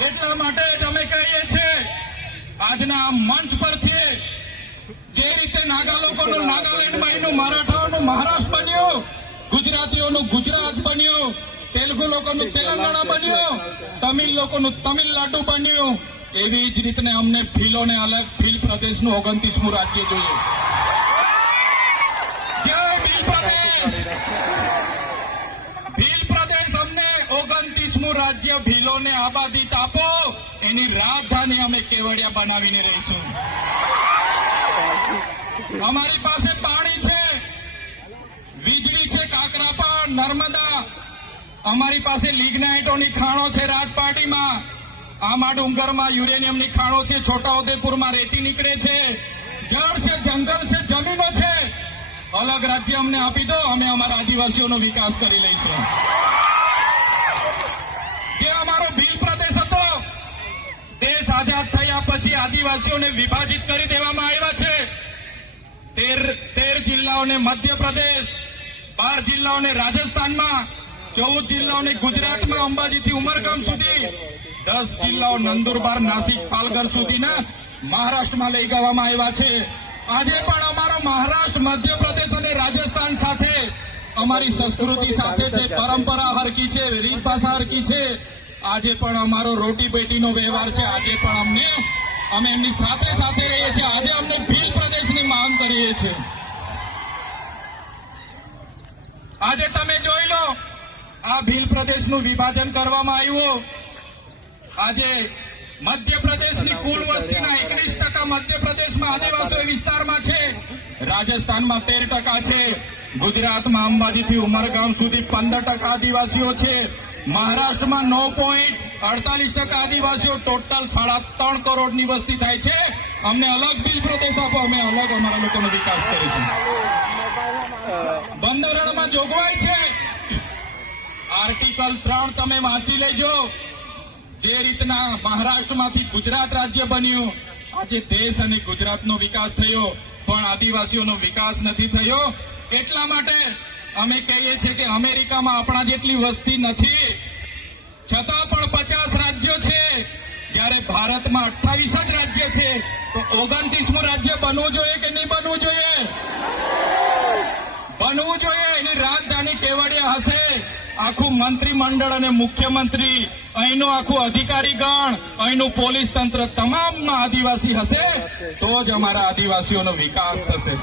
એટલા માટે જ અમે કહીએ છીએ આજના મંચ પરથી જે રીતે નાગા લોકોનું નાગાલેન્ડમાં એનું મરાઠાઓનું મહારાષ્ટ્ર બન્યું ગુજરાતીઓનું ગુજરાત બન્યું તેલુગુ લોકોનું તેલંગાણા બન્યું તમિલ લોકોનું તમિલનાડુ બન્યું એવી જ રીતે અમને ભીલોને અલગ ભીલ પ્રદેશનું ઓગણત્રીસમું રાજ્ય જોઈએ. જય ભીલ પ્રદેશ ભીલ પ્રદેશ અમને ઓગણત્રીસમું રાજ્ય ભીલોને આબાદી આપો, એની રાજધાની અમે કેવડિયા બનાવીને રહીશું. અમારી પાસે પાણી છે, વીજળી છે કાકરાપાડ નર્મદા. અમારી પાસે લિગ્નાઇટોની ખાણો છે રાજપાટીમાં. આમા ડુંગરમાં યુરેનિયમની ખાણો છે, છોટાઉદેપુરમાં રેતી નીકળે છે. જળ છે, જંગલ છે, જમીનો છે. અલગ રાજ્ય અમને આપી દો, અમે અમારા આદિવાસીઓનો વિકાસ કરી લઈશું જે અમારો ભીલ પ્રદેશ હતો દેશ આઝાદ થયા પછી આદિવાસીઓને વિભાજિત કરી દેવામાં આવ્યા છે. તેર જિલ્લાઓને મધ્યપ્રદેશ, બાર જિલ્લાઓને રાજસ્થાનમાં, ચૌદ જિલ્લાઓને ગુજરાતમાં અંબાજીથી ઉમરગામ સુધી, દસ જિલ્લાઓ નંદુરબાર, નાસિક, પાલઘર સુધીના મહારાષ્ટ્રમાં લઈ ગવામાં આવ્યા છે. આજે પણ અમારો મહારાષ્ટ્ર, મધ્યપ્રદેશ અને રાજસ્થાન સાથે અમારી સંસ્કૃતિ સાથે છે, પરંપરા હરકી છે રીત ભાષા હરકી છે. આજે પણ અમારો રોટી પેટીનો વ્યવહાર છે. આજે પણ અમને અમે એમની સાથે સાથે રહીએ છીએ. આજે અમને ભીલ પ્રદેશની માંગ કરીએ છીએ. આજે તમે જોઈ લો, આ ભીલ પ્રદેશનું વિભાજન કરવામાં આવ્યું. આજે મધ્યપ્રદેશની કુલ વસ્તીના એકવીસ ટકા મધ્યપ્રદેશમાં આદિવાસી વિસ્તારમાં છે. રાજસ્થાનમાં તેર ટકા છે. ગુજરાતમાં અંબાજીથી ઉમરગામ સુધી પંદર ટકા આદિવાસીઓ છે. મહારાષ્ટ્રમાં નવ પોઈન્ટ અડતાલીસ ટકા આદિવાસીઓ ટોટલ સાડા ત્રણ કરોડની વસ્તી થાય છે. અમને અલગ બિલ પ્રદેશ આપો, અમે અલગ અમારા લોકોનો વિકાસ કરીશું. બંધારણમાં જોગવાઈ છે. આર્ટિકલ ત્રણ તમે વાંચી લેજો. જે રીતના મહારાષ્ટ્રમાંથી ગુજરાત રાજ્ય બન્યું, આજે દેશ અને ગુજરાતનો વિકાસ થયો. પણ આદિવાસીઓનો વિકાસ નથી થયો. એટલા માટે અમે કહીએ છીએ કે અમેરિકામાં આપણા જેટલી વસ્તી નથી, છતાં પણ પચાસ રાજ્યો છે. જ્યારે ભારતમાં અઠ્ઠાવીસ જ રાજ્ય છે, તો ઓગણત્રીસમું રાજ્ય બનવું જોઈએ કે નહીં બનવું જોઈએ? બનવું જોઈએ, એની રાજધાની કેવડિયા હશે? આખું મંત્રીમંડળ અને મુખ્યમંત્રી, અહીંનું આખું અધિકારી ગણ, અહીંનું પોલીસ તંત્ર તમામમાં આદિવાસી હશે, તો જ અમારા આદિવાસીઓનો વિકાસ થશે.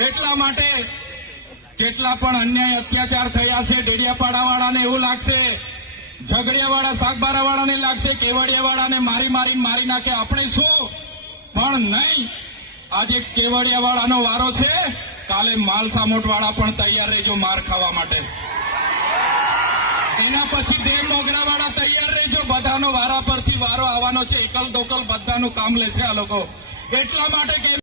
એટલા માટે કેટલા પણ અન્યાય અત્યાચાર થયા છે, ડેડિયાપાડાવાળાને એવું લાગશે, ઝઘડિયાવાળા શાકબારાવાળાને લાગશે, કેવડિયાવાળાને મારી મારી મારી નાખે આપણે શું? પણ નહીં. આજે કેવડિયાવાળાનો વારો છે કાલે માલસામોટવાળા પણ તૈયાર રહેજો માર ખાવા માટે. એના પછી દેવ મોગરાવાળા તૈયાર રહેજો. બધાનો વારા પરથી વારો આવવાનો છે. એકલ દોકલ બધાનું કામ લેશે આ લોકો. એટલા માટે